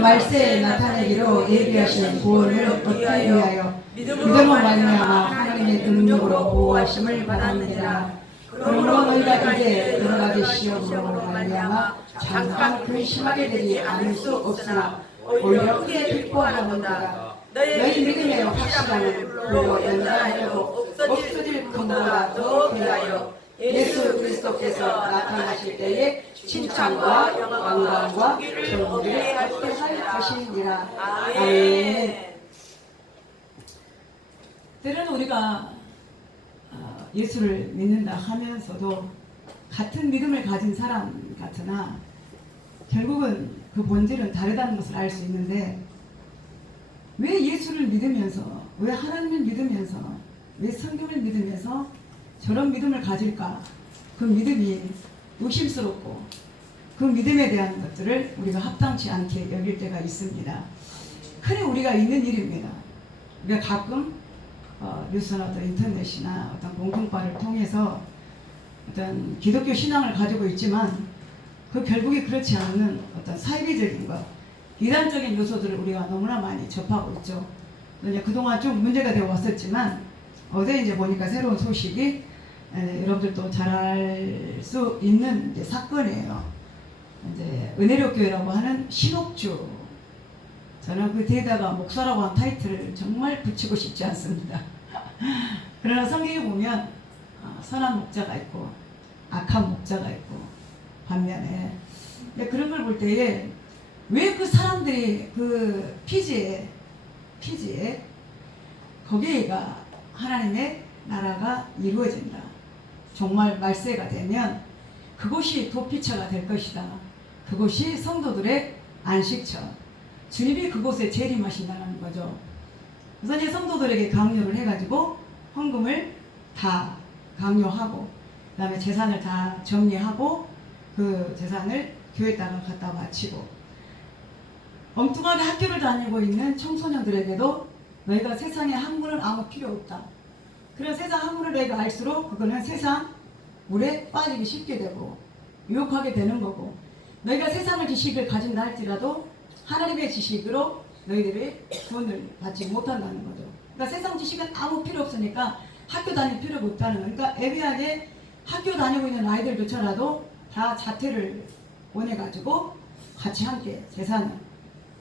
말세에 나타내기로 예비하신 구원을 얻기 위하여 믿음으로 말미암아 하나님의 능력으로 보호하심을 받았느니라. 그러므로 너희가 이제 여러 가지 시험으로 말미암아 잠깐 근심하게 되지 않을 수 없으나 오히려 크게 기뻐하는도다. 너희 믿음의 확실함을 불로 연단하여도 없어질 근거보다 더 귀하여 예수 그리스도께서 나타나실 때에 칭찬과 영광과 존귀를 받게 할 것이니라. 아멘. 때로는 우리가 예수를 믿는다 하면서도 같은 믿음을 가진 사람 같으나 결국은 그 본질은 다르다는 것을 알 수 있는데, 왜 예수를 믿으면서, 왜 하나님을 믿으면서, 왜 성경을 믿으면서 저런 믿음을 가질까? 그 믿음이 의심스럽고 그 믿음에 대한 것들을 우리가 합당치 않게 여길 때가 있습니다. 흔히 우리가 있는 일입니다. 우리가 가끔 뉴스나 어떤 인터넷이나 어떤 공중파를 통해서 어떤 기독교 신앙을 가지고 있지만 그 결국에 그렇지 않은 어떤 사이비적인 것, 이단적인 요소들을 우리가 너무나 많이 접하고 있죠. 그동안 좀 문제가 되어 왔었지만 어제 이제 보니까 새로운 소식이 여러분들도 잘 알 수 있는 이제 사건이에요. 이제 은혜로교회라고 하는 신옥주, 저는 그 뒤에다가 목사라고 한 타이틀을 정말 붙이고 싶지 않습니다. 그러나 성경에 보면 선한 목자가 있고 악한 목자가 있고, 반면에 그런 걸 볼 때에 왜 그 사람들이 그 피지에 거기에가 하나님의 나라가 이루어진다, 정말 말세가 되면 그곳이 도피처가 될 것이다, 그곳이 성도들의 안식처, 주님이 그곳에 재림하신다는 거죠. 그래서 이제 성도들에게 강요를 해가지고 헌금을 다 강요하고, 그 다음에 재산을 다 정리하고 그 재산을 교회에다가 갖다 바치고, 엉뚱하게 학교를 다니고 있는 청소년들에게도 너희가 세상에 학문은 아무 필요 없다, 그런 세상 학문을 너희가 알수록 그거는 세상 물에 빠지기 쉽게 되고 유혹하게 되는 거고, 너희가 세상의 지식을 가진다 할지라도 하나님의 지식으로 너희들이 구원을 받지 못한다는 거죠. 그러니까 세상 지식은 아무 필요 없으니까 학교 다닐 필요가 없다는 거예요. 그러니까 애매하게 학교 다니고 있는 아이들조차라도 다 자퇴를 원해가지고 같이 함께 재산을,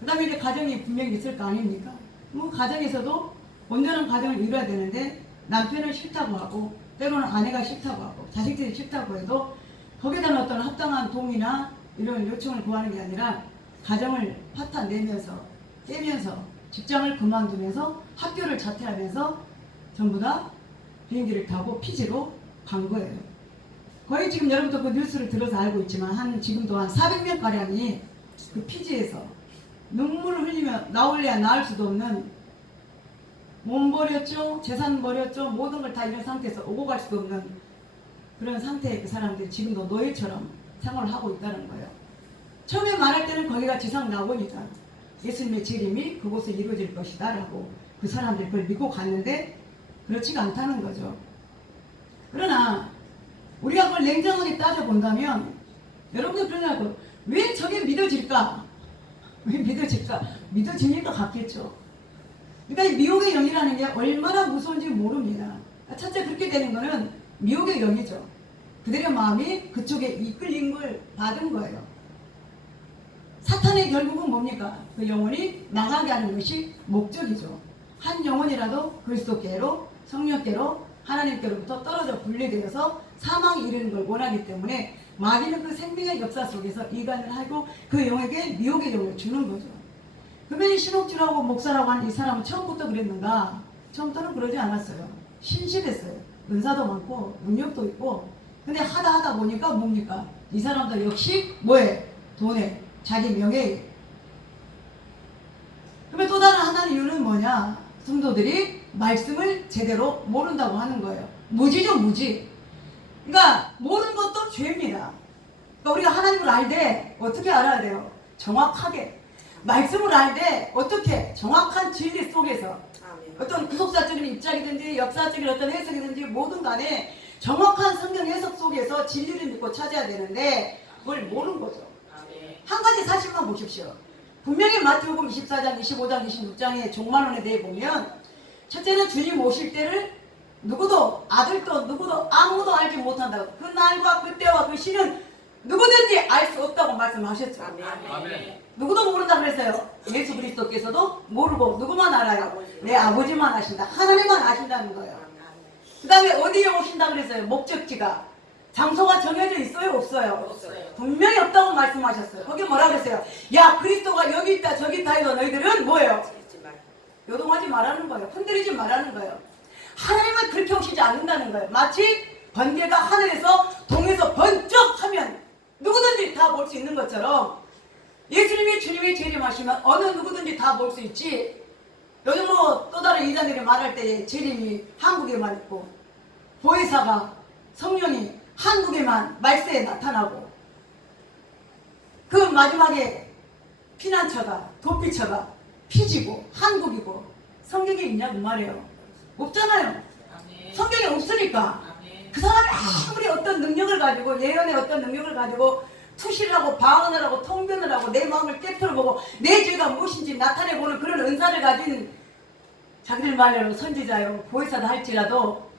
그 다음에 이제 가정이 분명히 있을 거 아닙니까? 뭐 가정에서도 온전한 가정을 이루어야 되는데 남편은 싫다고 하고 때로는 아내가 싫다고 하고 자식들이 싫다고 해도 거기에다 어떤 합당한 동의나 이런 요청을 구하는 게 아니라 가정을 파탄 내면서 깨면서 직장을 그만두면서 학교를 자퇴하면서 전부 다 비행기를 타고 피지로 간 거예요. 거의 지금 여러분도 그 뉴스를 들어서 알고 있지만 지금도 한 400명가량이 그 피지에서 눈물을 흘리며 나올래야 나을 수도 없는, 몸 버렸죠, 재산 버렸죠, 모든 걸 다 이런 상태에서 오고 갈 수도 없는 그런 상태의 그 사람들이 지금도 노예처럼 생활을 하고 있다는 거예요. 처음에 말할 때는 거기가 지상 낙원이다, 예수님의 재림이 그곳에 이루어질 것이다 라고 그 사람들이 그걸 믿고 갔는데 그렇지가 않다는 거죠. 그러나 우리가 그걸 냉정하게 따져본다면 여러분들 그러냐고, 왜 저게 믿어질까? 왜 믿어질까? 믿어질 것 같겠죠. 그러니까 미혹의 영이라는 게 얼마나 무서운지 모릅니다. 첫째, 그렇게 되는 거는 미혹의 영이죠. 그들의 마음이 그쪽에 이끌린 걸 받은 거예요. 사탄의 결국은 뭡니까? 그 영혼이 망하게 하는 것이 목적이죠. 한 영혼이라도 그리스도께로, 성령께로, 하나님께로부터 떨어져 분리되어서 사망에 이르는 걸 원하기 때문에 마귀는 그 생명의 역사 속에서 이간을 하고 그 영에게 미혹의 영을 주는 거죠. 그러면 이 신옥주라고 목사라고 하는 이 사람은 처음부터 그랬는가? 처음부터는 그러지 않았어요. 신실했어요. 은사도 많고 능력도 있고. 근데 하다 보니까 뭡니까? 이 사람도 역시 뭐에? 돈에, 자기 명예에. 그러면 또 다른 하나의 이유는 뭐냐? 성도들이 말씀을 제대로 모른다고 하는 거예요. 무지죠, 무지. 그러니까 모르는 것도 죄입니다. 그러니까 우리가 하나님을 알 때 어떻게 알아야 돼요? 정확하게. 말씀을 알 때 어떻게? 정확한 진리 속에서 어떤 구속사적인 입장이든지 역사적인 어떤 해석이든지 뭐든 간에 정확한 성경 해석 속에서 진리를 믿고 찾아야 되는데 그걸 모르는 거죠. 한 가지 사실만 보십시오. 분명히 마태복음 24장, 25장, 26장의 종말론에 대해 보면 첫째는 주님 오실 때를 누구도 아들도 누구도 아무도 알지 못한다고. 그 날과 그때와 그 시는 누구든지 알 수 없다고 말씀하셨죠. 아멘. 누구도 모른다 그랬어요. 예수 그리스도께서도 모르고 누구만 알아요? 내 아버지만 아신다. 하나님만 아신다는 거예요. 그 다음에 어디에 오신다 그랬어요? 목적지가. 장소가 정해져 있어요? 없어요? 없어요. 분명히 없다고 말씀하셨어요. 거기 뭐라 그랬어요? 야, 그리스도가 여기 있다 저기 있다 해도 너희들은 뭐예요? 요동하지 말라는 거예요. 흔들리지 말라는 거예요. 하나님은 그렇게 오시지 않는다는 거예요. 마치 번개가 하늘에서 동에서 번쩍 하면 누구든지 다 볼 수 있는 것처럼 예수님이 주님이 재림하시면 어느 누구든지 다 볼 수 있지. 요즘 뭐 또 다른 이단들이 말할 때 재림이 한국에만 있고 보혜사가 성령이 한국에만 말세에 나타나고 그 마지막에 피난처가 도피처가 피지고 한국이고 성경에 있냐고 말이에요. 없잖아요. 성경에 없으니까 그 사람이 아무리 어떤 능력을 가지고 예언의 어떤 능력을 가지고 투시를 하고 방언을 하고 통변을 하고 내 마음을 깨트려보고 내 죄가 무엇인지 나타내보는 그런 은사를 가진 자기들 말로 선지자요 보혜사다 할지라도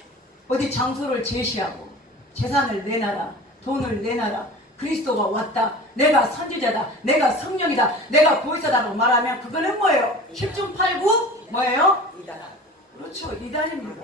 어디 장소를 제시하고 재산을 내놔라 돈을 내놔라 그리스도가 왔다 내가 선지자다 내가 성령이다 내가 보혜사다라고 말하면 그거는 뭐예요? 10중 8구 뭐예요? 그렇죠. 이단입니다.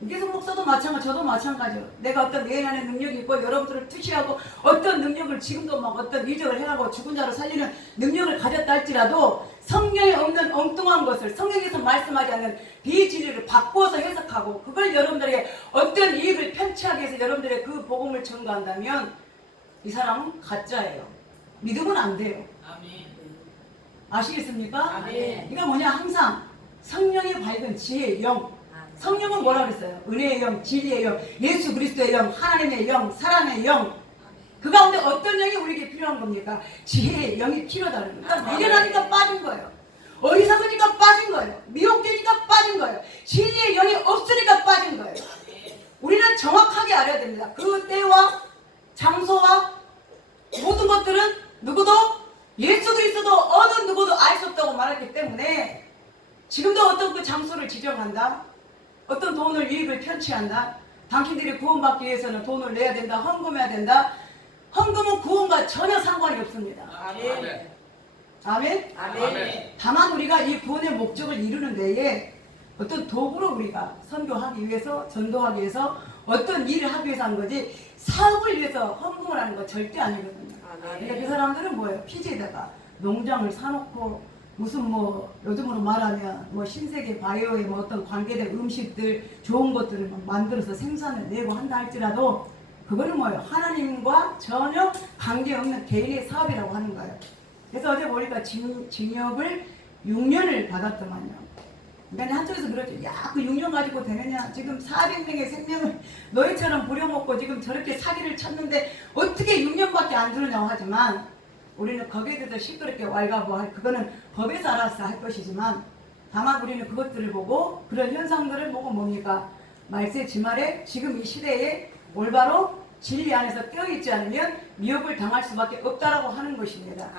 이계성 목사도 마찬가지, 저도 마찬가지요. 내가 어떤 내 안에 능력이 있고 여러분들을 투시하고 어떤 능력을 지금도 막 어떤 이적을 해가고 죽은 자를 살리는 능력을 가졌다 할지라도 성경에 없는 엉뚱한 것을 성경에서 말씀하지 않는 비진리를 바꿔서 해석하고 그걸 여러분들에게 어떤 이익을 편취하기 위해서 여러분들의 그 복음을 전가한다면 이 사람은 가짜예요. 믿으면 안 돼요. 아시겠습니까? 이거 뭐냐 항상 성령의 밝은 지혜의 영 성령은 뭐라 그랬어요? 은혜의 영, 진리의 영, 예수 그리스도의 영, 하나님의 영, 사랑의 영. 그 가운데 어떤 영이 우리에게 필요한 겁니까? 지혜의 영이 필요하다는 거예요. 그러니까 미련하니까 빠진 거예요. 어리석으니까 빠진 거예요. 미혹되니까 빠진 거예요. 진리의 영이 없으니까 빠진 거예요. 우리는 정확하게 알아야 됩니다. 그 때와 장소와 모든 것들은 누구도 예수 그리스도도 어느 누구도 알 수 없다고 말했기 때문에 지금도 어떤 그 장소를 지정한다. 어떤 돈을 이익을 편취한다. 당신들이 구원받기 위해서는 돈을 내야 된다. 헌금해야 된다. 헌금은 구원과 전혀 상관이 없습니다. 아멘. 아멘? 아멘. 다만 우리가 이 구원의 목적을 이루는 데에 어떤 도구로 우리가 선교하기 위해서 전도하기 위해서 어떤 일을 하기 위해서 하는 거지 사업을 위해서 헌금을 하는 거 절대 아니거든요. 그러니까 그 사람들은 뭐예요? 피지에다가 농장을 사놓고 무슨 뭐 요즘으로 말하면 뭐 신세계 바이오의 뭐 어떤 관계된 음식들 좋은 것들을 막 만들어서 생산을 내고 한다 할지라도 그거는 뭐예요? 하나님과 전혀 관계없는 개인의 사업이라고 하는 거예요. 그래서 어제 보니까 징역을 6년을 받았더만요. 그러니까 한쪽에서 그러죠. 야, 그 6년 가지고 되느냐? 지금 400명의 생명을 너희처럼 부려먹고 지금 저렇게 사기를 쳤는데 어떻게 6년밖에 안 주느냐고 하지만 우리는 거기에 대해서 시끄럽게 왈가부할 그거는 법에서 알아서 할 것이지만 다만 우리는 그것들을 보고 그런 현상들을 보고 뭡니까? 말세 지말에 지금 이 시대에 올바로 진리 안에서 깨어있지 않으면 미혹을 당할 수밖에 없다라고 하는 것입니다.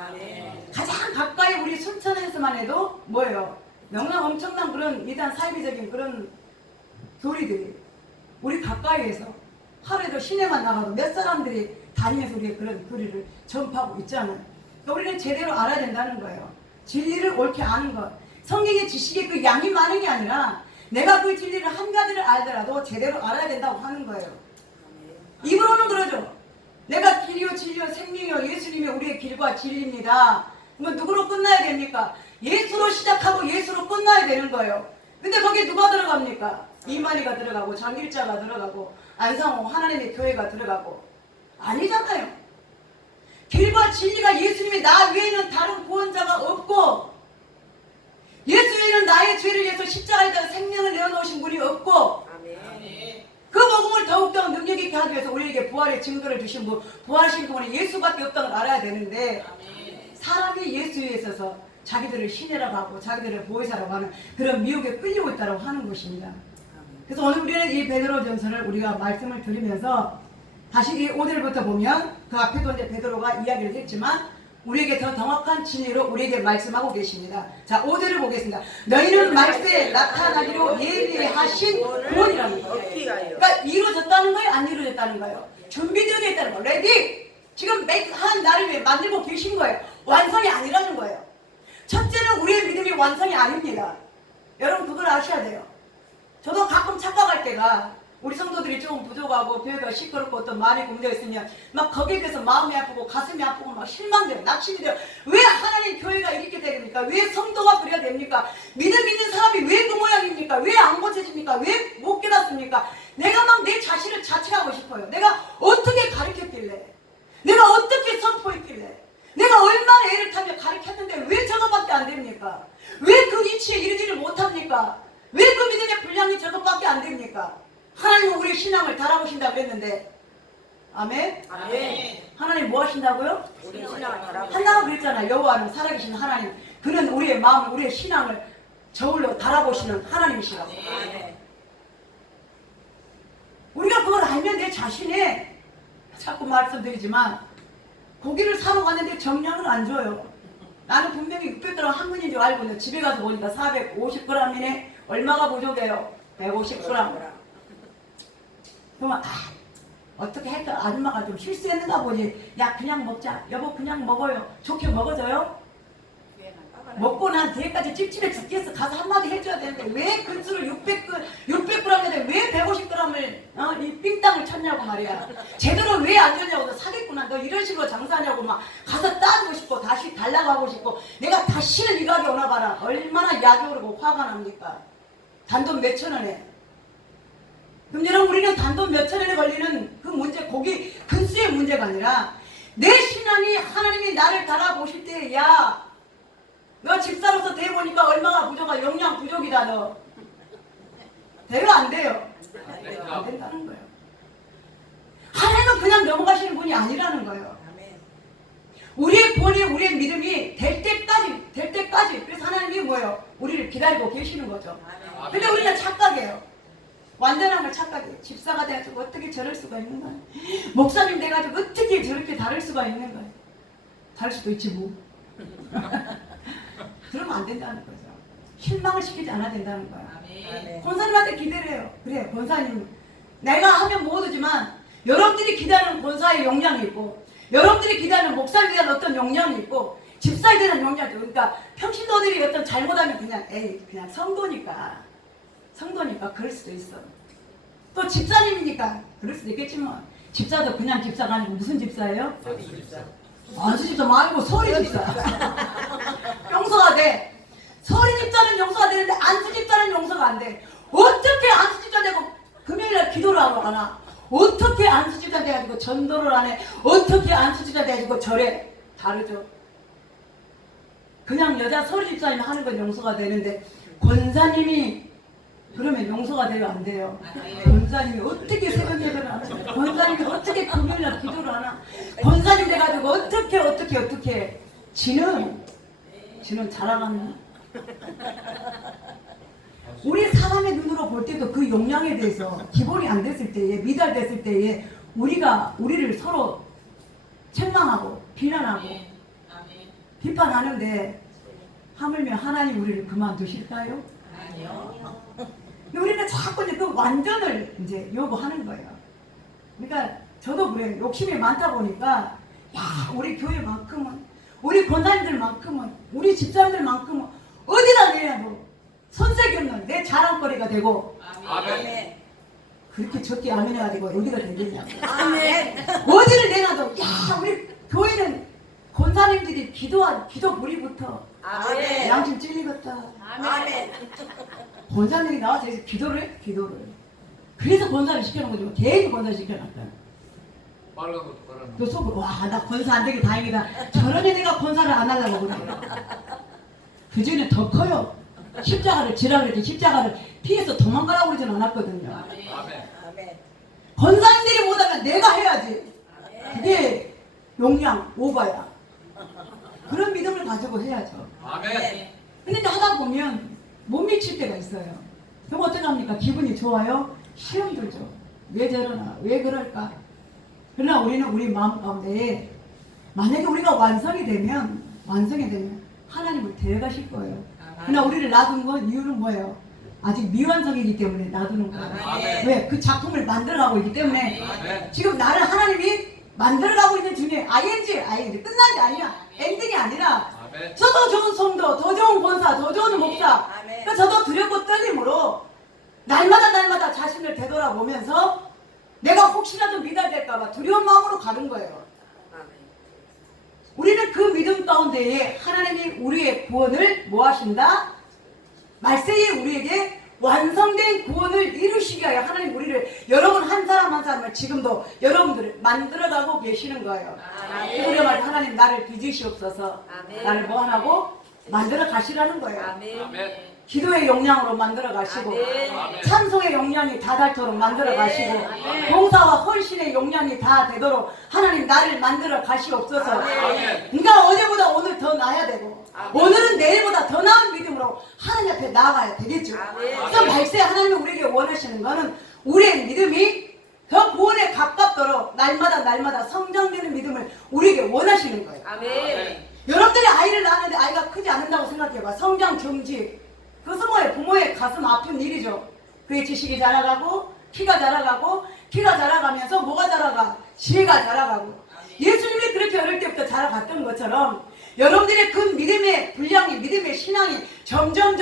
가장 가까이 우리 순천에서만 해도 뭐예요? 명랑 엄청난 그런 이단 사이비적인 그런 교리들이 우리 가까이에서 하루에도 시내만 나가도 몇 사람들이 다니면서 우리의 그런 교리를 전파하고 있잖아요. 그러니까 우리는 제대로 알아야 된다는 거예요. 진리를 옳게 아는 것. 성경의 지식의 그 양이 많은 게 아니라 내가 그 진리를 한 가지를 알더라도 제대로 알아야 된다고 하는 거예요. 입으로는 그러죠. 내가 길이요 진리요 생명이요 예수님이 우리의 길과 진리입니다. 그러면 누구로 끝나야 됩니까? 예수로 시작하고 예수로 끝나야 되는 거예요. 근데 거기에 누가 들어갑니까? 이만희가 들어가고 장길자가 들어가고 안상호 하나님의 교회가 들어가고 아니잖아요. 길과 진리가 예수님이 나 외에는 다른 구원자가 없고 예수 외에는 나의 죄를 위해서 십자가에다 생명을 내어놓으신 분이 없고 그 복음을 더욱더 능력 있게 하기 위해서 우리에게 부활의 증거를 주신 분 부활하신 분이 예수밖에 없다는 걸 알아야 되는데 사람이 예수에 있어서 자기들을 신이라고 하고 자기들을 보혜사라고 하는 그런 미혹에 끌리고 있다고 하는 것입니다. 그래서 오늘 우리는 이 베드로전서를 우리가 말씀을 드리면서 다시 이 5절부터 보면 그 앞에도 이제 베드로가 이야기를 했지만 우리에게 더 정확한 진리로 우리에게 말씀하고 계십니다. 자, 5절을 보겠습니다. 너희는 말세에 나타나기로 예비하신 구원이랍니다. 그러니까 이루어졌다는 거예요? 안 이루어졌다는 거예요? 준비되어 있다는 거예요. 레디! 지금 한 나를 위해 만들고 계신 거예요. 완성이 아니라는 거예요. 첫째는 우리의 믿음이 완성이 아닙니다. 여러분 그걸 아셔야 돼요. 저도 가끔 착각할 때가 우리 성도들이 조금 부족하고 교회가 시끄럽고 어떤 말이 문제가 있으면 막 거기에 대해서 마음이 아프고 가슴이 아프고 막 실망돼요. 낙심이 돼요. 왜 하나님 교회가 이렇게 됩니까? 왜 성도가 그래야 됩니까? 믿음 있는 사람이 왜 그 모양입니까? 왜 안 고쳐집니까? 왜 못 깨닫습니까? 내가 막 내 자신을 자책하고 싶어요. 내가 어떻게 가르쳤길래? 내가 어떻게 선포했길래? 내가 얼마나 애를 타며 가르쳤는데 왜 저것밖에 안 됩니까? 왜 그 위치에 이르지를 못합니까? 왜 그 믿음의 분량이 저것밖에 안 됩니까? 하나님은 우리 신앙을 달아보신다고 그랬는데, 아멘? 아멘. 하나님 뭐 하신다고요? 우리 신앙을 달아보신다. 한다고 그랬잖아요. 여호와는 살아계신 하나님. 그는 우리의 마음을, 우리의 신앙을 저울로 달아보시는 하나님이시라고. 아멘. 우리가 그걸 알면 내 자신의, 자꾸 말씀드리지만 고기를 사러 갔는데 정량을 안 줘요. 나는 분명히 600g 한 근인 줄 알고 집에 가서 보니까 450g이네. 얼마가 부족해요? 150g. 그러면 어떻게 할까? 아줌마가 좀 실수했는가 보지. 야 그냥 먹자. 여보 그냥 먹어요. 좋게 먹어줘요? 먹고 난 뒤에까지 찝찝해 죽겠어. 가서 한마디 해줘야 되는데 왜 근수를 600g인데 왜 150g을 이 삥땅을 쳤냐고 말이야. 제대로 왜 안 줬냐고. 너 사겠구나. 너 이런 식으로 장사하냐고 막 가서 따지고 싶고 다시 달라고 하고 싶고 내가 다시는 이 가게 오나 봐라. 얼마나 약이 오르고 화가 납니까? 단돈 몇천 원에. 그럼 여러분 우리는 단돈 몇천 원에 걸리는 그 문제 고기 근수의 문제가 아니라 내 신앙이 하나님이 나를 달아보실 때 야 너 집사로서 대보니까 얼마가 부족하 영양 부족이다 너. 돼요 안 돼요? 안 된다는 거예요. 하나님은 그냥 넘어가시는 분이 아니라는 거예요. 우리의 구원이 우리의 믿음이 될 때까지 그래서 하나님이 뭐예요? 우리를 기다리고 계시는 거죠. 근데 우리는 착각해요. 완전한 걸 착각해요. 집사가 돼가지고 어떻게 저럴 수가 있는 거예요? 목사님 돼가지고 어떻게 저렇게 다를 수가 있는 거예요? 다를 수도 있지 뭐. 그러면 안 된다는 거죠. 실망을 시키지 않아야 된다는 거예요. 아멘. 권사님한테 기대래요. 그래 권사님 내가 하면 못하지만 여러분들이 기다리는 권사의 역량이 있고 여러분들이 기다리는 목사에 대한 어떤 역량이 있고 집사에 대한 역량이 있고 그러니까 평신도들이 어떤 잘못하면 그냥 그냥 성도니까 그럴 수도 있어. 또 집사님이니까 그럴 수도 있겠지만 집사도 그냥 집사가 아니고 무슨 집사예요? 안수 집사 말고 서리 집사. 용서가 돼. 서리 집사는 용서가 되는데 안수 집사는 용서가 안 돼. 어떻게 안수 집사 되고 금요일날 기도를 하러 가나? 어떻게 안수 집사 돼가지고 전도를 안 해? 어떻게 안수 집사 돼가지고 절에? 다르죠. 그냥 여자 서리 집사님 하는 건 용서가 되는데 권사님이 그러면 용서가 돼요 안 돼요? 권사님이 어떻게 새벽 예배를 하나? 권사님이 어떻게 금요일날 기도를 하나? 권사님 돼가지고 어떻게 지는 자라갔나? 우리 사람의 눈으로 볼 때도 그 역량에 대해서 기본이 안 됐을 때에 미달됐을 때에 우리를 서로 책망하고 비난하고 비판하는데 하물며 하나님 우리를 그만두실까요? 아니요. 우리는 자꾸 이제 그 완전을 이제 요구하는 거예요. 그러니까 저도 그래요. 욕심이 많다 보니까 야 우리 교회만큼은 우리 권사님들만큼은 우리 집사님들만큼은 어디다 내냐고 손색이 없는 내 자랑거리가 되고 아멘. 그렇게 적게 아멘해가 되고 어디가 되겠냐고 아멘. 어디를 내놔도 야 우리 교회는 권사님들이 기도 부리부터 아멘. 양심 찔리겠다. 아멘. 권사님이 나와서 여기서 기도를 해? 기도를. 그래서 권사를 시켜놓은 거지. 계속 권사를 시켜놨다. 빨간 것도 빨간 그 속으로 와 나 권사 안 되게 다행이다. 저런 애가 권사를 안 하려고 그래. 그 전에 더 커요. 십자가를 지라 그랬지. 십자가를 피해서 도망가라고 그러진 않았거든요. 아멘. 아멘. 권사님들이 못하면 내가 해야지. 그게 용량 오바야. 그런 믿음을 가지고 해야죠. 아멘. 근데 이제 하다 보면 못 미칠 때가 있어요. 그럼 어떻게 합니까? 기분이 좋아요? 시험 들죠. 왜 저러나? 왜 그럴까? 그러나 우리는 우리 마음 가운데 만약에 우리가 완성이 되면 하나님을 데려가실 거예요. 그러나 우리를 놔둔 건 이유는 뭐예요? 아직 미완성이기 때문에 놔두는 거예요. 아멘. 왜? 그 작품을 만들어가고 있기 때문에 아멘. 지금 나를 하나님이 만들어가고 있는 중에 ING 끝난 게 아니야. 엔딩이 아니라 아멘. 더 좋은 성도, 더 좋은 권사, 더 좋은 목사, 아멘. 그러니까 저도 두렵고 떨림으로 날마다 자신을 되돌아보면서 내가 혹시라도 미달될까봐 두려운 마음으로 가는 거예요. 우리는 그 믿음 가운데에 하나님이 우리의 구원을 뭐 하신다? 말세에 우리에게 완성된 구원을 이루시기 위하여 하나님 우리를 여러분 한 사람 한 사람을 지금도 여러분들을 만들어가고 계시는 거예요. 아멘. 우리 말 하나님 나를 빚으시옵소서. 아멘. 나를 뭐 하라고? 만들어 가시라는 거예요. 아멘. 기도의 역량으로 만들어 가시고 아멘. 찬송의 역량이 다 닳도록 만들어 가시고 아멘. 봉사와 헌신의 역량이 다 되도록 하나님 나를 만들어 가시옵소서. 아멘. 그러니까 어제보다 오늘 더 나아야 되고 아멘. 오늘은 내일보다 더 나은 믿음으로 하나님 앞에 나아가야 되겠죠. 아멘. 그래서 말세 하나님이 우리에게 원하시는 것은 우리의 믿음이 더 구원에 가깝도록 날마다 성장되는 믿음을 우리에게 원하시는 거예요. 아멘. 여러분들이 아이를 낳았는데 아이가 크지 않는다고 생각해봐. 성장 정지. 그것은 뭐예요? 부모의 가슴 아픈 일이죠. 그의 지식이 자라가고 키가 자라가면서 뭐가 자라가? 지혜가 자라가고. 예수님이 그렇게 어릴 때부터 자라갔던 것처럼 여러분들의 그 믿음의 분량이, 믿음의 신앙이 점점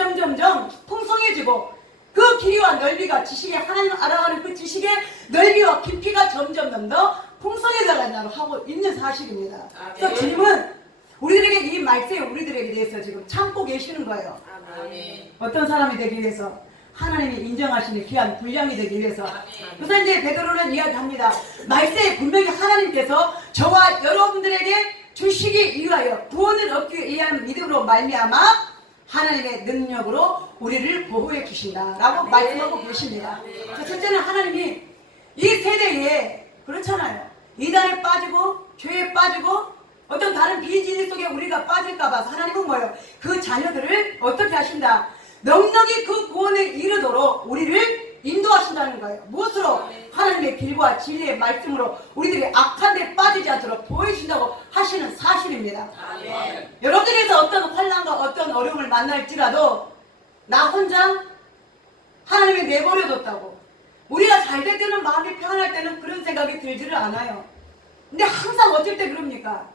풍성해지고 그 길이와 넓이가 지식의 하나님 알아가는 그 지식의 넓이와 깊이가 점점 더 풍성해져 간다고 하고 있는 사실입니다. 그래서 주님은 우리들에게 이 말세에 우리들에게 대해서 지금 참고 계시는 거예요. 아멘. 어떤 사람이 되기 위해서 하나님이 인정하시는 귀한 분량이 되기 위해서. 그래서 이제 베드로는 이야기합니다. 말세에 분명히 하나님께서 저와 여러분들에게 주시기 위하여 구원을 얻기 위한 믿음으로 말미암아 하나님의 능력으로 우리를 보호해 주신다라고 아멘. 말씀하고 계십니다. 그래서 첫째는 하나님이 이 세대에 그렇잖아요. 이단에 빠지고 죄에 빠지고 어떤 다른 비진리 속에 우리가 빠질까봐 하나님은 뭐예요? 그 자녀들을 어떻게 하신다? 넉넉히 그 구원에 이르도록 우리를 인도하신다는 거예요. 무엇으로? 하나님의 길과 진리의 말씀으로 우리들이 악한 데 빠지지 않도록 보여주신다고 하시는 사실입니다. 아멘. 여러분들에서 어떤 환난과 어떤 어려움을 만날지라도 나 혼자 하나님이 내버려뒀다고 우리가 잘 될 때는 마음이 평안할 때는 그런 생각이 들지를 않아요. 근데 항상 어쩔 때 그럽니까?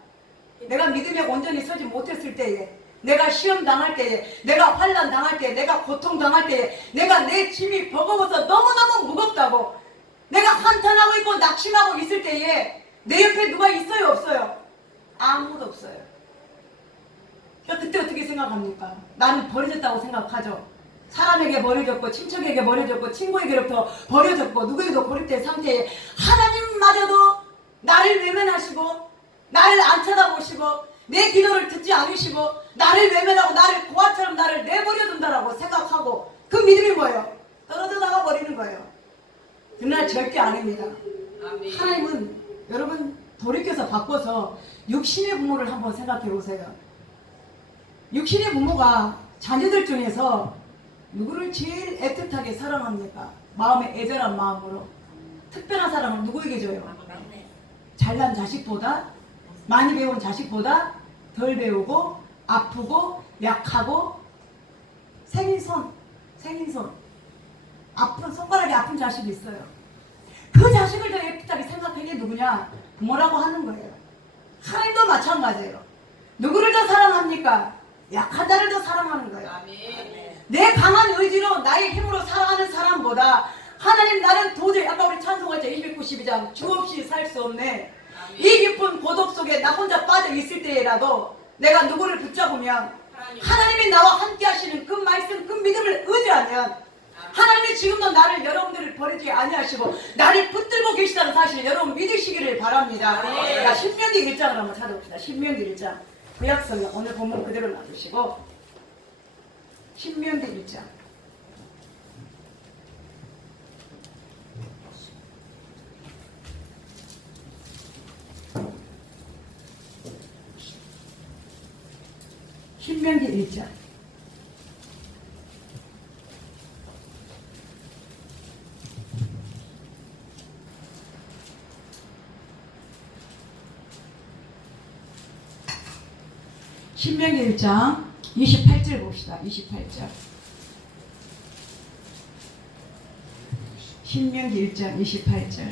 내가 믿음에 온전히 서지 못했을 때에, 내가 시험 당할 때에, 내가 환난 당할 때에, 내가 고통 당할 때에, 내가 내 짐이 버거워서 너무너무 무겁다고 내가 한탄하고 있고 낙심하고 있을 때에 내 옆에 누가 있어요 없어요? 아무도 없어요. 그러니까 그때 어떻게 생각합니까? 나는 버려졌다고 생각하죠. 사람에게 버려졌고 친척에게 버려졌고 친구에게로부터 버려졌고 누구에게도 고립된 상태에 하나님마저도 나를 외면하시고 나를 안 쳐다보시고 내 기도를 듣지 않으시고 나를 외면하고 나를 고아처럼 나를 내버려둔다라고 생각하고 그 믿음이 뭐예요? 떨어져 나가 버리는 거예요. 그러나 절대 아닙니다. 하나님은 여러분 돌이켜서 바꿔서 육신의 부모를 한번 생각해 보세요. 육신의 부모가 자녀들 중에서 누구를 제일 애틋하게 사랑합니까? 마음의 애절한 마음으로. 특별한 사랑을 누구에게 줘요? 잘난 자식보다, 많이 배운 자식보다 덜 배우고 아프고 약하고 생인손 아픈 손가락이 아픈 자식이 있어요. 그 자식을 더 애틋하게 생각하는 게 누구냐? 부모라고 하는 거예요. 하나님도 마찬가지예요. 누구를 더 사랑합니까? 약한 자를 더 사랑하는 거예요. 내 강한 의지로 나의 힘으로 사랑하는 사람보다 하나님 나는 도저히 아까 우리 찬송할 때 292장 주 없이 살 수 없네. 이 깊은 고독 속에 나 혼자 빠져 있을 때라도 내가 누구를 붙잡으면 하나님이 나와 함께 하시는 그 말씀 그 믿음을 의지하면 하나님이 지금도 나를 여러분들을 버리지 아니하시고 나를 붙들고 계시다는 사실을 여러분 믿으시기를 바랍니다. 자, 신명기 1장을 한번 찾아봅시다. 신명기 1장 구약성경 오늘 본문 그대로 놔두시고 신명기 1장 신명기 1장 신명기 1장 28절 봅시다. 28절. 신명기 1장 28절.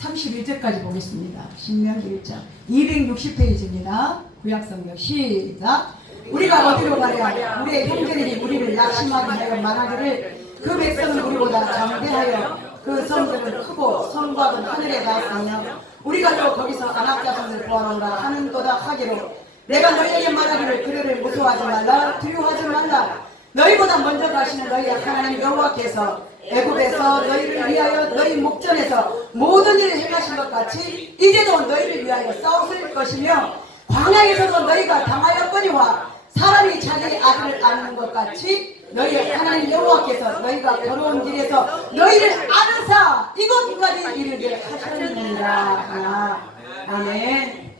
31절까지 보겠습니다. 신명기 1장 260페이지입니다. 구약성경 시작. 우리가 어디로 가랴? 우리의 형제들이 우리를 낙심하게 하여 말하기를 그 백성은 우리보다 장대하여 그 성들은 크고 성곽은 하늘에 닿았으며 우리가 또 거기서 안악자손을 보아노라 하는도다 하기로 내가 너희에게 말하기를 그들을 무서워하지 말라 두려워하지 말라. 너희보다 먼저 가시는 너희 하나님 여호와께서 애굽에서 너희를 위하여 너희 목전에서 모든 일을 행하신 것 같이 이제도 너희를 위하여 싸우실 것이며 광야에서도 너희가 당하였거니와 사람이 자기 아들을 안는 것 같이 너희 하나님 여호와께서 너희가 걸어온 길에서 너희를 안으사 이곳까지 이르게 하셨느니라. 아멘.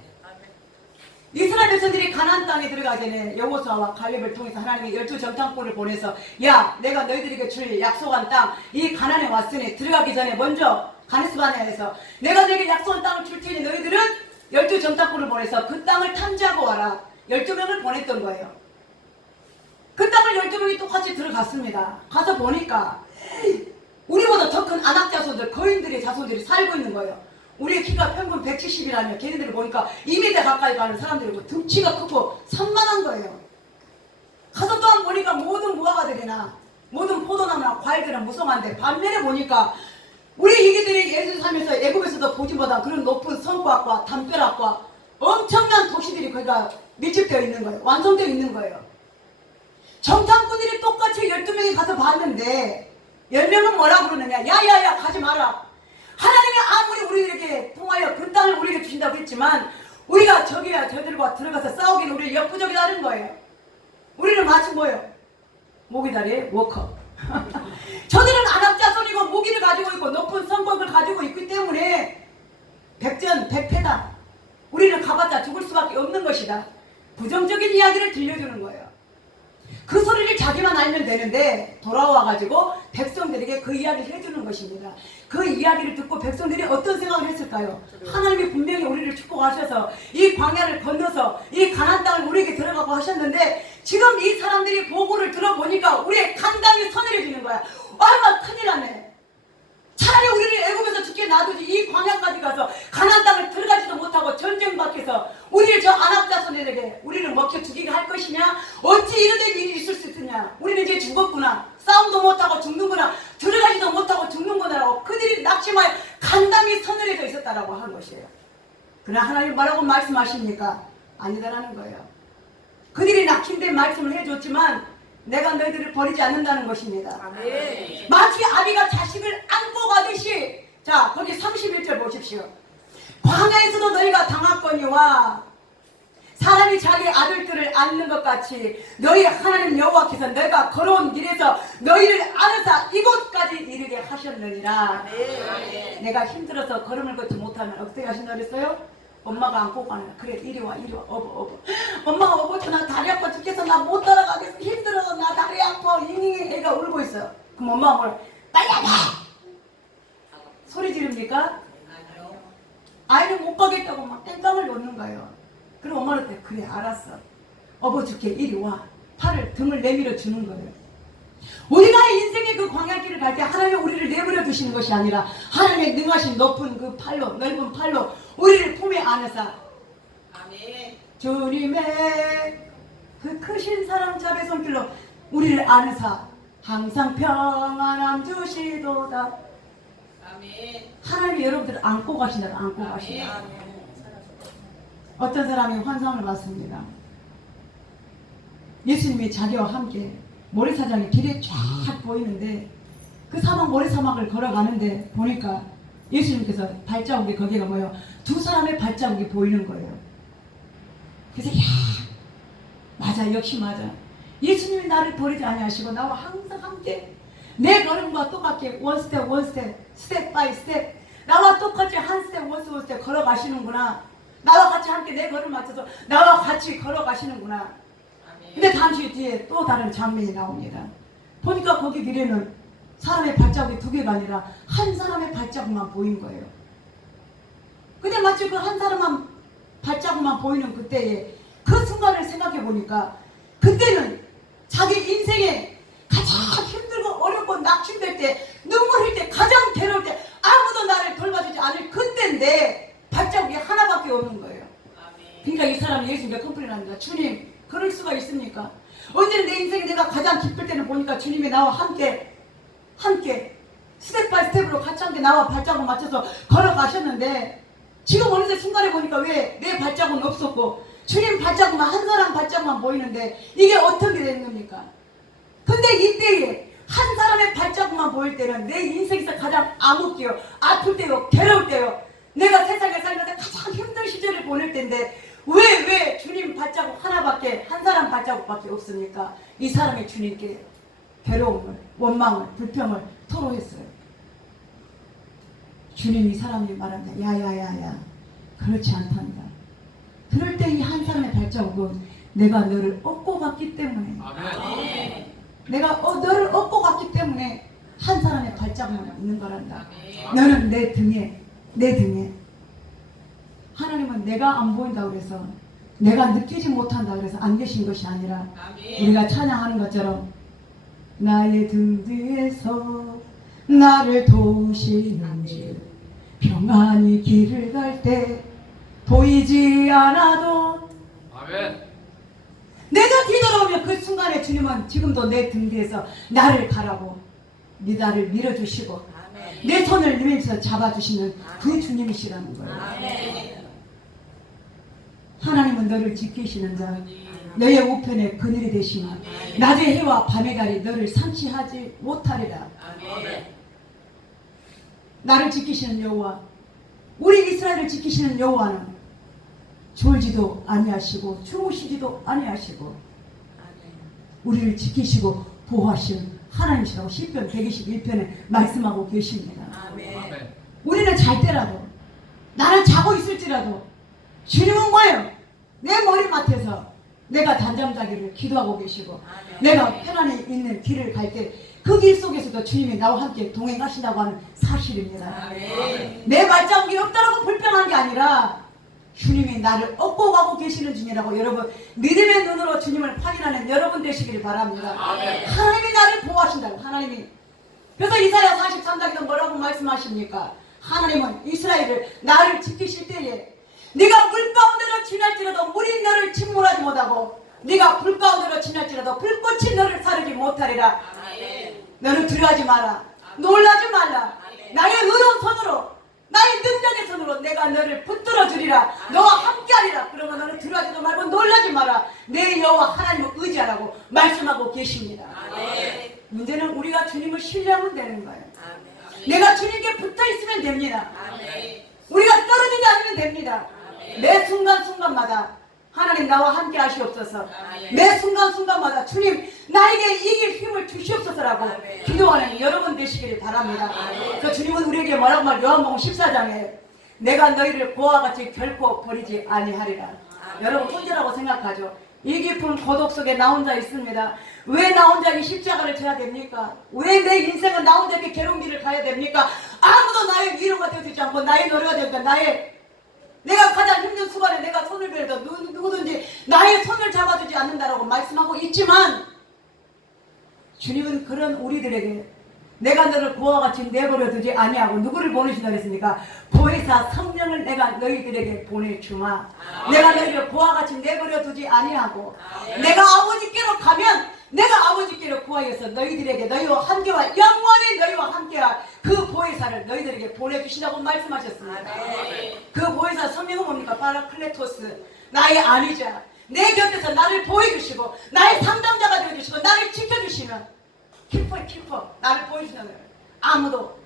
이스라엘 백성들이 가나안 땅에 들어가기 전에 여호수아와 갈렙을 통해서 하나님이 12정탐꾼을 보내서 야 내가 너희들에게 줄 약속한 땅 이 가나안에 왔으니 들어가기 전에 먼저 가네스바네아에서 내가 너에게 약속한 땅을 줄 테니 너희들은 12정탐꾼을 보내서 그 땅을 탐지하고 와라. 12명을 보냈던 거예요. 그 땅을 12명이 똑같이 들어갔습니다. 가서 보니까 우리보다 더 큰 안악자손들 거인들의 자손들이 살고 있는 거예요. 우리의 키가 평균 170이라며 걔네들을 보니까 2m 가까이 가는 사람들이고 등치가 크고 산만한 거예요. 가서 또한 보니까 모든 무화과들이나 모든 포도나무나 과일들은 무성한데 반면에 보니까 우리 이기들이 예수 살면서 애굽에서도 보지 못한 그런 높은 성곽과 담벼락과 엄청난 도시들이 거기가 밀집되어 있는 거예요. 완성되어 있는 거예요. 정탐꾼들이 똑같이 12명이 가서 봤는데 10명은 뭐라고 그러느냐. 야야야 가지 마라. 하나님이 아무리 우리에게 통하여 그 땅을 우리에게 주신다고 했지만 우리가 저기야 저들과 들어가서 싸우기는 우리 역부족이라는 거예요. 우리는 마치 뭐예요? 모기다리의 워커. 저들은 안악자손이고 무기를 가지고 있고 높은 성곽을 가지고 있기 때문에 백전백패다. 우리는 가봤자 죽을 수밖에 없는 것이다. 부정적인 이야기를 들려주는 거예요. 그 소리를 자기만 알면 되는데 돌아와가지고 백성들에게 그 이야기를 해주는 것입니다. 그 이야기를 듣고 백성들이 어떤 생각을 했을까요? 하나님이 분명히 우리를 축복하셔서 이 광야를 건너서 이 가나안 땅을 우리에게 들어가고 하셨는데 지금 이 사람들이 보고를 들어보니까 우리의 간담이 서늘해지는 거야. 얼마나 큰일 났네. 차라리 우리를 애굽에서 죽게 놔두지 이 광야까지 가서 가나안 땅을 들어가지도 못하고 전쟁 밖에서 우리를 저 안악자손들에게 우리를 먹혀 죽이게 할 것이냐? 어찌 이런 일이 있을 수 있느냐? 우리는 이제 죽었구나. 싸움도 못하고 죽는구나. 들어가지도 못하고 죽는구나라고 그들이 낙심하여 간담이 서늘해져 있었다라고 하는 것이에요. 그러나 하나님 뭐라고 말씀하십니까? 아니다라는 거예요. 그들이 낙심된 말씀을 해줬지만 내가 너희들을 버리지 않는다는 것입니다. 아멘. 마치 아비가 자식을 안고 가듯이 자 거기 31절 보십시오. 광야에서도 너희가 당하거니와 사람이 자기 아들들을 안는 것 같이 너희 하나님 여호와께서 내가 걸어온 길에서 너희를 안으사 이곳까지 이르게 하셨느니라. 아멘. 내가 힘들어서 걸음을 걷지 못하면 어떻게 하신다 그랬어요? 엄마가 안고 가는 그래 이리 와 어버 엄마가 어버쳐 나 다리 아파 죽겠어 나 못 따라가겠어 힘들어서 나 다리 아파 잉잉 애가 울고 있어요. 그럼 엄마가 뭘 빨리 와 소리 지릅니까? 아이는 못 가겠다고 막 땡깡을 놓는 거예요. 그럼 엄마는 때 그래 알았어 어버 줄게 이리 와 팔을 등을 내밀어 주는 거예요. 우리가 인생의 그 광야길을 갈 때 하나님이 우리를 내버려 두시는 것이 아니라 하나님의 능하신 높은 그 팔로 넓은 팔로 우리를 품에 안으사 아멘. 주님의 그 크신 사랑 잡의 손길로 우리를 안으사 항상 평안함 주시도다. 아멘. 하나님이 여러분들을 안고 가신다. 안고 가신다. 아멘. 어떤 사람이 환상을 봤습니다. 예수님이 자기와 함께 모래사장이 길에 쫙 보이는데 그 사막 모래사막을 걸어가는데 보니까 예수님께서 발자국이 거기가 뭐예요? 두 사람의 발자국이 보이는 거예요. 그래서 야 맞아 역시 맞아. 예수님이 나를 버리지 아니하시고 나와 항상 함께 내 걸음과 똑같게 원스텝 원스텝 스텝 바이 스텝 나와 똑같이 한 스텝 원 스텝 걸어가시는구나. 나와 같이 함께 내 걸음 맞춰서 나와 같이 걸어가시는구나. 근데 잠시 뒤에 또 다른 장면이 나옵니다. 보니까 거기 길에는 사람의 발자국이 두 개가 아니라 한 사람의 발자국만 보인 거예요. 근데 마치 그 한 사람만 발자국만 보이는 그때에 그 순간을 생각해 보니까 그때는 자기 인생에 가장 힘들고 어렵고 낙심될 때, 눈물 흘릴 때, 가장 괴로울 때 아무도 나를 돌봐주지 않을 그때인데 발자국이 하나밖에 없는 거예요. 그러니까 이 사람이 예수님께 컴플레인 합니다. 주님, 그럴 수가 있습니까? 언제는 내 인생에 내가 가장 기쁠 때는 보니까 주님이 나와 함께 스텝 바이 스텝으로 같이 함께 나와 발자국 맞춰서 걸어가셨는데 지금 어느새 순간에 보니까 왜 내 발자국은 없었고 주님 발자국만, 한 사람 발자국만 보이는데 이게 어떻게 된 겁니까? 근데 이때에 한 사람의 발자국만 보일 때는 내 인생에서 가장 암흑기요, 아플 때요, 괴로울 때요, 내가 세상에 살면서 가장 힘든 시절을 보낼 때인데 왜 주님 발자국 하나밖에, 한 사람 발자국밖에 없습니까? 이 사람이 주님께 괴로움을, 원망을, 불평을 토로했어요. 주님, 이 사람이 말합니다. 야야야야, 그렇지 않단다. 그럴 때 이 한 사람의 발자국은 내가 너를 얻고 갔기 때문에, 아멘. 내가 너를 얻고 갔기 때문에 한 사람의 발자국만 있는 거란다. 너는 내 등에, 내 등에. 하나님은 내가 안 보인다고 그래서, 내가 느끼지 못한다 그래서 안 계신 것이 아니라 우리가 찬양하는 것처럼 나의 등 뒤에서 나를 도우시는 주, 평안히 길을 갈 때 보이지 않아도 아멘. 내가 뒤돌아오면 그 순간에 주님은 지금도 내 등 뒤에서 나를 가라고 네 나를 밀어주시고 내 손을 밀면서 잡아주시는 그 주님이시라는 거예요. 하나님은 너를 지키시는 자, 너의 우편에 그늘이 되시며 낮의 해와 밤의 달이 너를 상치하지 못하리라. 나를 지키시는 여호와, 우리 이스라엘을 지키시는 여호와는 졸지도 아니하시고 주무시지도 아니하시고 우리를 지키시고 보호하시는 하나님이시라고 시편 121편에 말씀하고 계십니다. 아멘. 우리는 잘 때라도, 나는 자고 있을지라도 주님은 뭐예요? 내 머리맡에서 내가 단잠 자기를 기도하고 계시고 내가 편안히 있는 길을 갈 때 그 길 속에서도 주님이 나와 함께 동행하신다고 하는 사실입니다. 내 발자국이 없다라고 불평한 게 아니라 주님이 나를 얻고 가고 계시는 중이라고 여러분 믿음의 눈으로 주님을 확인하는 여러분 되시길 바랍니다. 하나님이 나를 보호하신다고. 하나님이, 그래서 이사야 43장에서 뭐라고 말씀하십니까? 하나님은 이스라엘을, 나를 지키실 때에 네가 물 가운데로 지날지라도 물이 너를 침몰하지 못하고 네가 불 가운데로 지날지라도 불꽃이 너를 사르지 못하리라. 너는 두려워하지 마라. 놀라지 말라. 나의 의로운 손으로, 나의 능력의 손으로 내가 너를 붙들어 주리라. 너와 함께하리라. 그러면 너는 두려워하지도 말고 놀라지 마라. 내 여호와 하나님을 의지하라고 말씀하고 계십니다. 문제는 우리가 주님을 신뢰하면 되는 거예요. 내가 주님께 붙어 있으면 됩니다. 우리가 떨어지지 않으면 됩니다. 매 순간순간마다 하나님 나와 함께 하시옵소서. 매 순간순간마다 주님 나에게 이길 힘을 주시옵소서라고 기도하는 여러분 되시기를 바랍니다. 그 주님은 우리에게 뭐라고 말, 요한복음 14장에 내가 너희를 고와 같이 결코 버리지 아니하리라. 여러분 혼자라고 생각하죠. 이 깊은 고독 속에 나 혼자 있습니다. 왜 나 혼자 이 십자가를 져야 됩니까? 왜 내 인생은 나 혼자 이렇게 괴로운 길을 가야 됩니까? 아무도 나의 위로가 되어주지 않고 나의 노래가 되어주지 않고 내가 가장 힘든 순간에 내가 손을 빌어도 누구든지 나의 손을 잡아주지 않는다라고 말씀하고 있지만 주님은 그런 우리들에게 내가 너를 고와 같이 내버려 두지 아니하고 누구를 보내신다 그랬습니까? 보혜사 성령을 내가 너희들에게 보내주마. 내가 너희를 고와 같이 내버려 두지 아니하고 내가 아버지께로 가면 내가 아버지께로 구하여서 너희들에게 너희와 함께와 영원히 너희와 함께할 그 보혜사를 너희들에게 보내주시라고 말씀하셨습니다. 그 보혜사 성령은 뭡니까? 파라클레토스, 나의 아니자, 내 곁에서 나를 보여주시고 나의 상담자가 되어주시고 나를 지켜주시는 키퍼의 키퍼, 나를 보여주시는 거예요. 아무도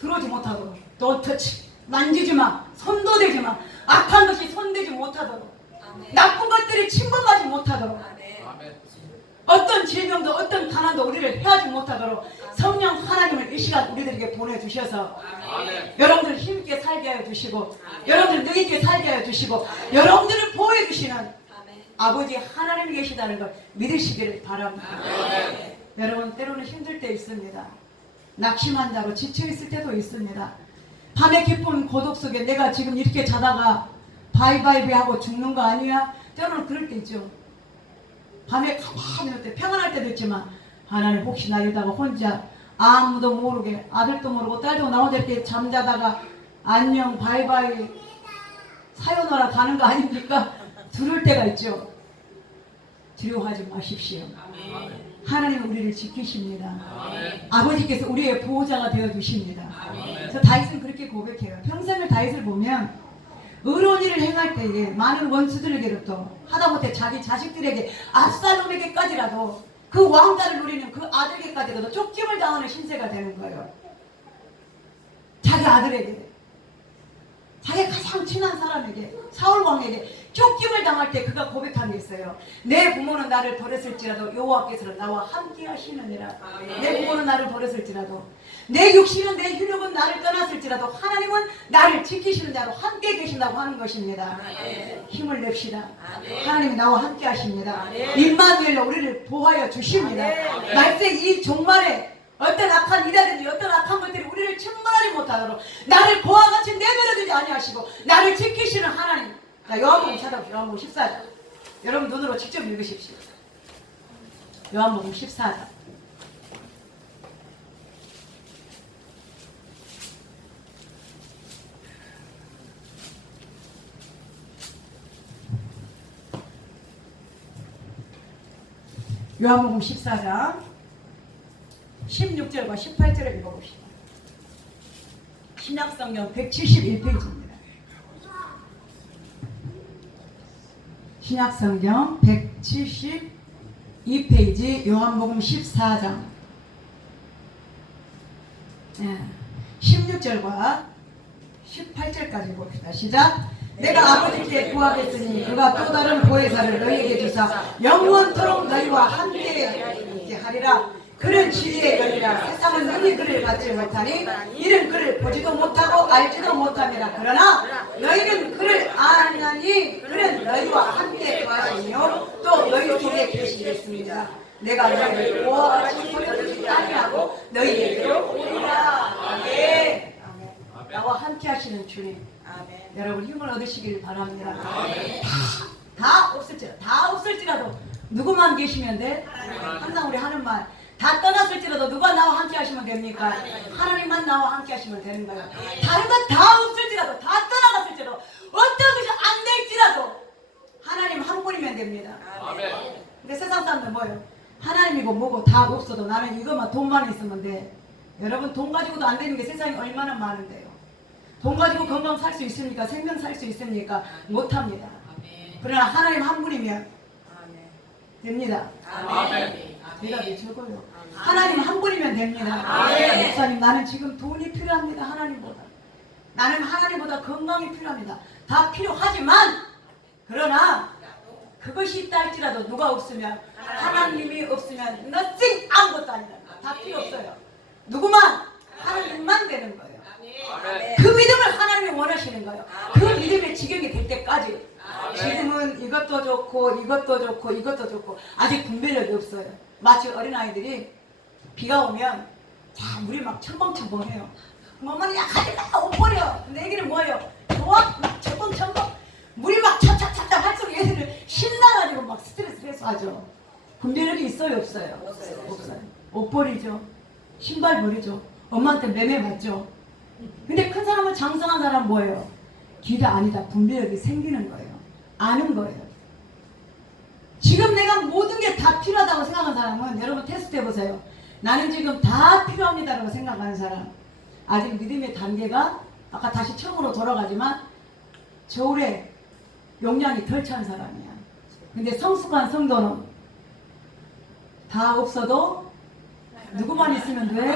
들어오지 못하도록, Don't touch, 만지지 마, 손도 대지 마, 악한 것이 손대지 못하도록, 나쁜 것들이 침범하지 못하도록, 어떤 질병도 어떤 가난도 우리를 해하지 못하도록 성령 하나님을 이 시간 우리들에게 보내주셔서 여러분들 힘있게 살게 하여 주시고 여러분들 능있게 살게 하여 주시고 여러분들을 보호해 주시는 아버지 하나님이 계시다는 걸 믿으시기를 바랍니다. 여러분 때로는 힘들 때 있습니다. 낙심한다고 지쳐있을 때도 있습니다. 밤의 깊은 고독 속에 내가 지금 이렇게 자다가 바이바이비 하고 죽는 거 아니야? 때로는 그럴 때 있죠. 밤에 가만히 있을 때 평안할 때도 있지만 하나님 혹시 나 이러다가 혼자 아무도 모르게 아들도 모르고 딸도 나 혼자 이렇게 잠자다가 안녕 바이바이 사요나라 가는 거 아닙니까? 들을 때가 있죠. 두려워하지 마십시오. 아멘. 하나님은 우리를 지키십니다. 아멘. 아버지께서 우리의 보호자가 되어주십니다. 아멘. 그래서 다윗은 그렇게 고백해요. 평생을 다윗을 보면 의로운 일을 행할 때에 많은 원수들에게로부터 하다못해 자기 자식들에게 압살롬에게까지라도 그 왕자를 누리는 그 아들에게까지라도 쫓김을 당하는 신세가 되는 거예요. 자기 아들에게, 자기 가장 친한 사람에게, 사울 왕에게 쫓김을 당할 때 그가 고백한 게 있어요. 내 부모는 나를 버렸을지라도 여호와께서는 나와 함께 하시느니라. 내 부모는 나를 버렸을지라도, 내 육신은 내 혈육은 나를 떠났을지라도 하나님은 나를 지키시는 자로 함께 계신다고 하는 것입니다. 힘을 냅시다. 하나님이 나와 함께 하십니다. 임마누엘로 우리를 보호하여 주십니다. 말세 이 종말에 어떤 악한 일이라든지 어떤 악한 것들이 우리를 침몰하지 못하도록 나를 고와 같이 내버려두지 아니하시고 나를 지키시는 하나님. 자, 요한복음 찾아보시죠. 요한복음 14장. 여러분 눈으로 직접 읽으십시오. 요한복음 14장. 요한복음 14장 16절과 18절을 읽어봅시다. 신약성경 171페이지입니다. 신약성경 172페이지 요한복음 14장 16절과 18절까지 봅시다. 시작. 내가 아버지께 구하겠으니 그가 또 다른 보혜사를 너희에게 주사 영원토록 너희와 함께 있게 하리라. 그는 진리의 영이라. 세상은 능히 그를 받지 못하니 이는 그를 보지도 못하고 알지도 못함이라. 그러나 너희는 그를 아나니 그는 너희와 함께 거하시며 또 너희 속에 계시겠습니다. 내가 너희를 보호와 같이 버려두지 아니하고 너희에게로 오리라. 아멘. 나와 함께 하시는 주님, 아멘. 여러분 힘을 얻으시길 바랍니다. 다 없을지라도 누구만 계시면 돼? 항상 우리 하는 말, 다 떠났을지라도 누가 나와 함께 하시면 됩니까? 하나님만 나와 함께 하시면 되는 거예요. 다른 건 다 없을지라도, 다 떠나갔을지라도, 어떤 것이 안 될지라도 하나님 한 분이면 됩니다. 아멘. 근데 세상 사람들 뭐예요? 하나님이고 뭐고 다 없어도 나는 이것만 돈만 있으면 돼. 여러분 돈 가지고도 안 되는 게 세상에 얼마나 많은데요. 돈 가지고 건강 살 수 있습니까? 생명 살 수 있습니까? 못합니다. 그러나 하나님 한 분이면 됩니다. 아멘. 대답이 적어요. 하나님 한 분이면 됩니다. 목사님 나는 지금 돈이 필요합니다. 하나님보다. 나는 하나님보다 건강이 필요합니다. 다 필요하지만 그러나 그것이 있다 할지라도 누가 없으면 하나님이 없으면 nothing 아무것도 아니다. 다 필요 없어요. 누구만 하나님만 되는 거예요. 아멘. 그 믿음을 하나님이 원하시는 거예요. 그 믿음의 지경이 될 때까지. 지금은 이것도 좋고 이것도 좋고 이것도 좋고 아직 분별력이 없어요. 마치 어린아이들이 비가 오면 자 물이 막 첨벙첨벙해요. 엄마는 야 가지마 옷 버려. 근데 애기는 뭐예요? 좋아? 막 첨벙첨벙 물이 막 차차차차 할수록 얘들을 신나가지고 막 스트레스 해소하죠. 분별력이 있어요 없어요? 없어요. 옷 버리죠. 신발 버리죠. 엄마한테 매매 맞죠. 근데 큰 사람은 장성한 사람 뭐예요? 길이 아니다. 분별력이 생기는 거예요. 아는 거예요. 지금 내가 모든 게 다 필요하다고 생각하는 사람은 여러분 테스트 해보세요. 나는 지금 다 필요합니다라고 생각하는 사람 아직 믿음의 단계가 아까 다시 처음으로 돌아가지만 저울에 용량이 덜 찬 사람이야. 근데 성숙한 성도는 다 없어도 누구만 있으면 돼?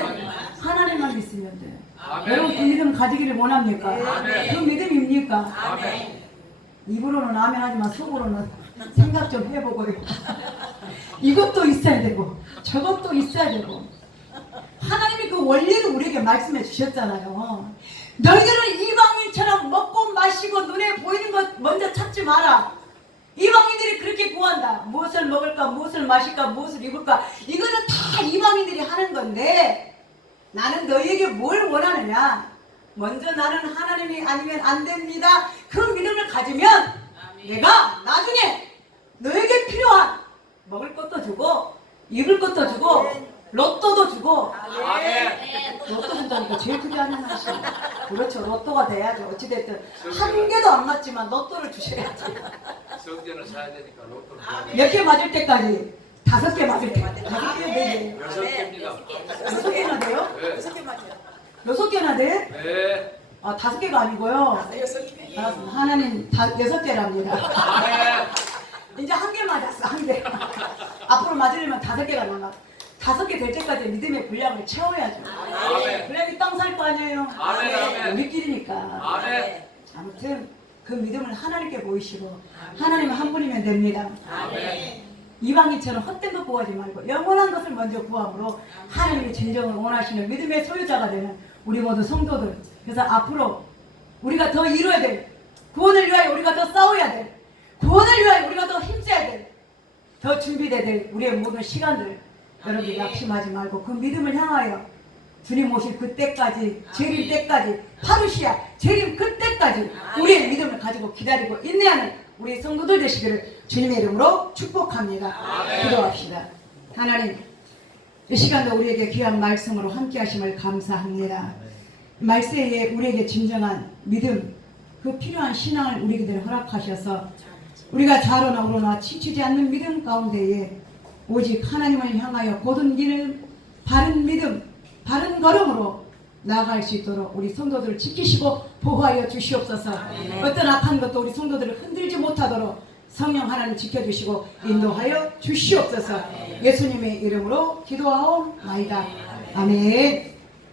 하나님만 있으면 돼. 아멘. 여러분 그 믿음 가지기를 원합니까? 아멘. 그 믿음입니까? 아멘. 입으로는 아멘 하지만 속으로는 생각 좀 해보고요. 이것도 있어야 되고 저것도 있어야 되고 하나님이 그 원리를 우리에게 말씀해 주셨잖아요. 너희들은 이방인처럼 먹고 마시고 눈에 보이는 것 먼저 찾지 마라. 이방인들이 그렇게 구한다. 무엇을 먹을까 무엇을 마실까 무엇을 입을까 이거는 다 이방인들이 하는 건데 나는 너희에게 뭘 원하느냐. 먼저 나는 하나님이 아니면 안 됩니다. 그 믿음을 가지면 내가 나중에 너에게 필요한 먹을 것도 주고 입을 것도 주고 로또도 주고. 아멘. 로또 준다니까 제일 크게 하는 하시. 그렇죠. 로또가 돼야죠. 어찌됐든 한 개도 안 맞지만 로또를 주셔야지. 성전을 사야 되니까 로또를 사야 돼. 몇 개 맞을 때까지 5개 맞을 때까지. 5개 네 개. 6개입니다. 6개나 돼요? 네. 6개나 돼? 네. 아 5개가 아니고요. 알았습니다. 하나님 6개랍니다. 아멘. 이제 한 개 맞았어. 한 개. 앞으로 맞으려면 5개가 남아. 5개 될 때까지 믿음의 분량을 채워야죠. 아멘. 분량이 땅 살 거 아니에요. 아멘. 아멘. 우리끼리니까. 아멘. 아무튼 그 믿음을 하나님께 보이시고 하나님 한 분이면 됩니다. 아멘. 이방인처럼 헛된 것 구하지 말고 영원한 것을 먼저 구함으로 하나님이 진정을 원하시는 믿음의 소유자가 되는 우리 모두 성도들. 그래서 앞으로 우리가 더 이루어야 될, 구원을 위하여 우리가 더 싸워야 될, 구원을 위하여 우리가 더 힘써야 될, 더 준비돼야 될 우리의 모든 시간들 여러분 낙심하지 말고 그 믿음을 향하여 주님 오실 그때까지, 재림 때까지, 파루시아 재림 그때까지 우리의 믿음을 가지고 기다리고 인내하는 우리 성도들 되시기를 주님의 이름으로 축복합니다. 기도합시다. 하나님, 이 시간도 우리에게 귀한 말씀으로 함께 하심을 감사합니다. 말세에 우리에게 진정한 믿음, 그 필요한 신앙을 우리에게 허락하셔서 우리가 좌로나 우로나 치치지 않는 믿음 가운데에 오직 하나님을 향하여 고든 길을 바른 믿음, 바른 걸음으로 나아갈 수 있도록 우리 성도들을 지키시고 보호하여 주시옵소서. 어떤 악한 것도 우리 성도들을 흔들지 못하도록 성령 하나님 지켜주시고 인도하여 주시옵소서. 예수님의 이름으로 기도하옵나이다. 아멘.